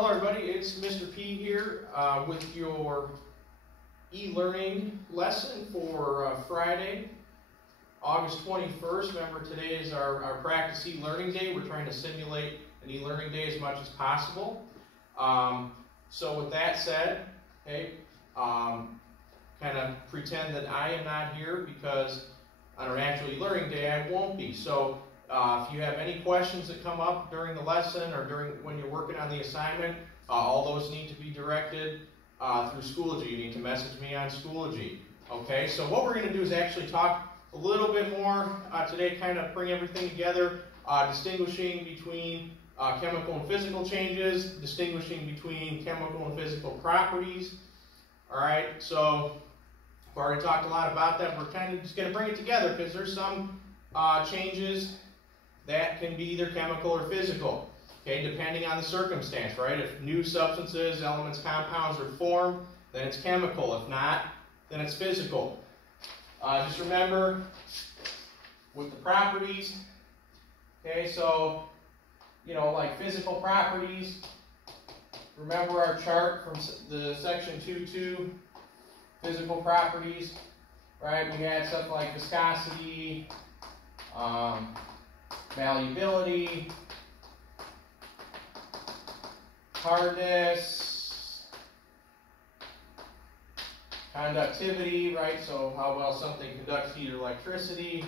Hello everybody, it's Mr. P here with your e-learning lesson for Friday, August 21st. Remember, today is our practice e-learning day. We're trying to simulate an e-learning day as much as possible. So with that said, okay, kind of pretend that I am not here because on our actual e-learning day I won't be. So if you have any questions that come up during the lesson or during when you're working on the assignment, all those need to be directed through Schoology. You need to message me on Schoology. Okay, so what we're going to do is actually talk a little bit more today, kind of bring everything together, distinguishing between chemical and physical changes, distinguishing between chemical and physical properties. All right, so we've already talked a lot about that. We're kind of just going to bring it together because there's some changes that can be either chemical or physical, okay, depending on the circumstance, right? If new substances, elements, compounds are formed, then it's chemical. If not, then it's physical. Just remember with the properties, okay, so, you know, like physical properties, remember our chart from the section 2.2, physical properties, right? We had stuff like viscosity, malleability, hardness, conductivity, right? So how well something conducts heat or electricity.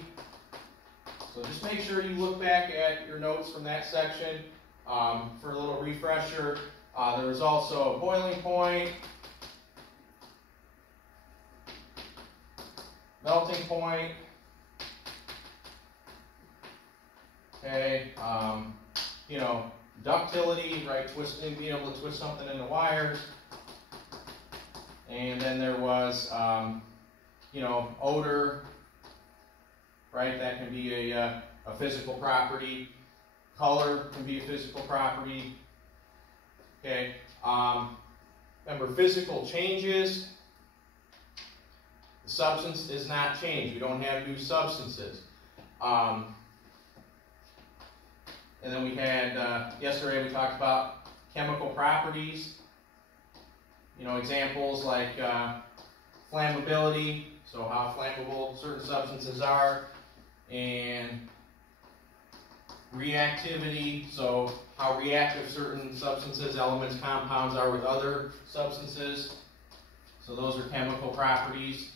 So just make sure you look back at your notes from that section for a little refresher. There was also a boiling point, melting point, okay, you know, ductility, right, twisting, being able to twist something into wires. And then there was, you know, odor, right, that can be a physical property. Color can be a physical property, okay. Remember, physical changes, the substance is not changed. We don't have new substances. And then we had, yesterday we talked about chemical properties. You know, examples like flammability, so how flammable certain substances are, and reactivity, so how reactive certain substances, elements, compounds are with other substances. So those are chemical properties.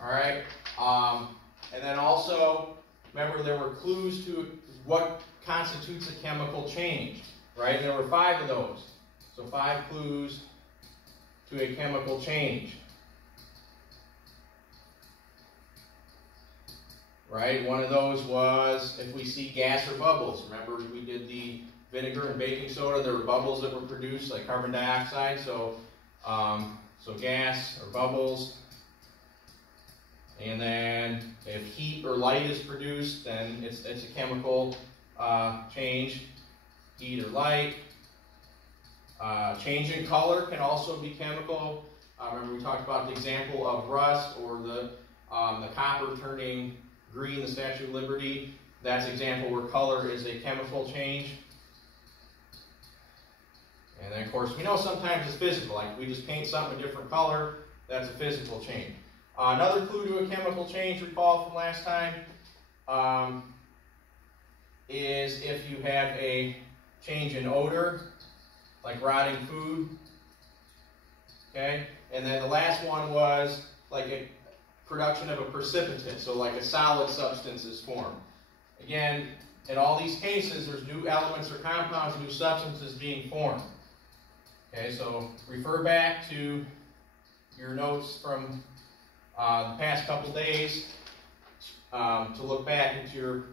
All right. And then also, remember, there were clues to what constitutes a chemical change, right? And there were 5 of those. So 5 clues to a chemical change. Right? One of those was if we see gas or bubbles. Remember, we did the vinegar and baking soda. There were bubbles that were produced, like carbon dioxide. So, so gas or bubbles. And then if heat or light is produced, then it's a chemical change, heat or light. Change in color can also be chemical. Remember we talked about the example of rust or the copper turning green, the Statue of Liberty. That's an example where color is a chemical change. And then of course we know sometimes it's physical, like we just paint something a different color, that's a physical change. Another clue to a chemical change, recall from last time, is if you have a change in odor, like rotting food, okay? And then the last one was like a production of a precipitate, so like a solid substance is formed. Again, in all these cases, there's new elements or compounds, new substances being formed. Okay, so refer back to your notes from the past couple days to look back into your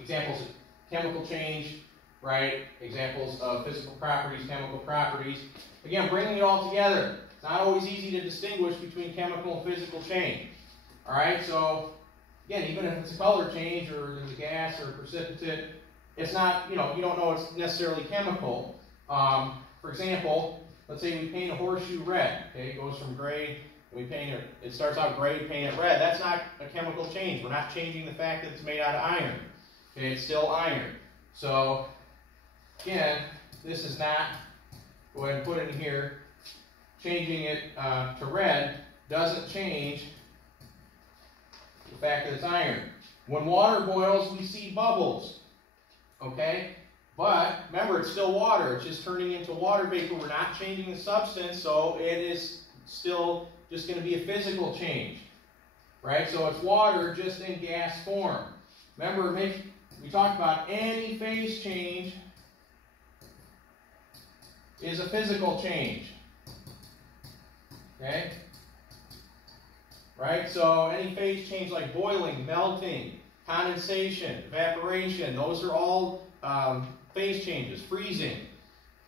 examples of chemical change, right? Examples of physical properties, chemical properties. Again, bringing it all together. It's not always easy to distinguish between chemical and physical change. All right, so again, even if it's a color change or there's a gas or a precipitate, it's not, you know, you don't know it's necessarily chemical. For example, let's say we paint a horseshoe red. Okay, it goes from gray. We paint it, it starts out gray, we paint it red. That's not a chemical change. We're not changing the fact that it's made out of iron. Okay, it's still iron. So, again, this is not, go ahead and put it in here, changing it to red doesn't change the fact that it's iron. When water boils, we see bubbles, okay? But remember, it's still water. It's just turning into water vapor. We're not changing the substance, so it is still just going to be a physical change, right? So it's water just in gas form. Remember, we talked about any phase change is a physical change, okay? Right? So any phase change like boiling, melting, condensation, evaporation, those are all phase changes. Freezing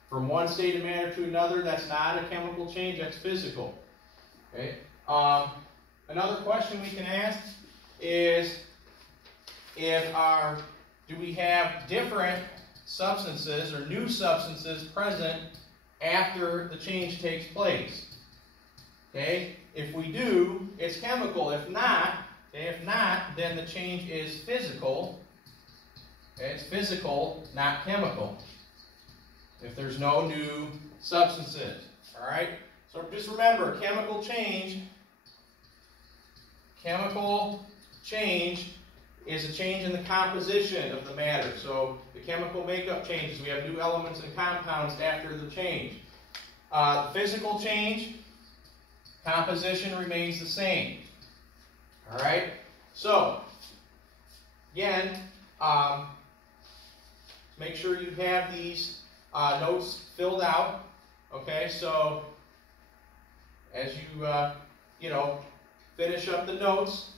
from one state of matter to another, that's not a chemical change, that's physical. Okay? Another question we can ask is do we have different substances or new substances present after the change takes place? Okay? If we do, it's chemical. If not, then the change is physical. Okay? It's physical, not chemical. If there's no new substances. All right? So just remember, chemical change is a change in the composition of the matter. So the chemical makeup changes. We have new elements and compounds after the change. Physical change, composition remains the same. All right? So, again, make sure you have these notes filled out. Okay? So, as you, finish up the notes,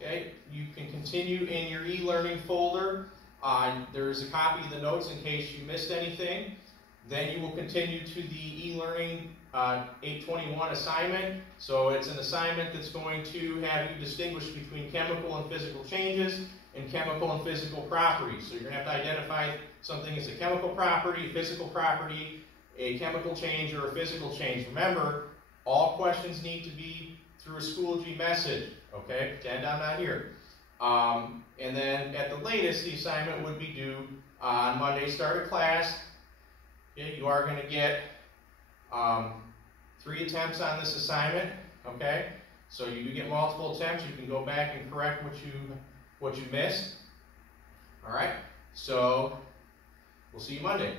okay, you can continue in your e-learning folder. There's a copy of the notes in case you missed anything. Then you will continue to the e-learning 821 assignment. So it's an assignment that's going to have you distinguish between chemical and physical changes and chemical and physical properties. So you're going to have to identify something as a chemical property, a physical property, a chemical change, or a physical change. Remember, all questions need to be through a Schoology message. Okay, pretend I'm not here. And then at the latest, the assignment would be due on Monday, start of class. Okay, you are going to get 3 attempts on this assignment. Okay, so you do get multiple attempts. You can go back and correct what you missed. All right, so we'll see you Monday.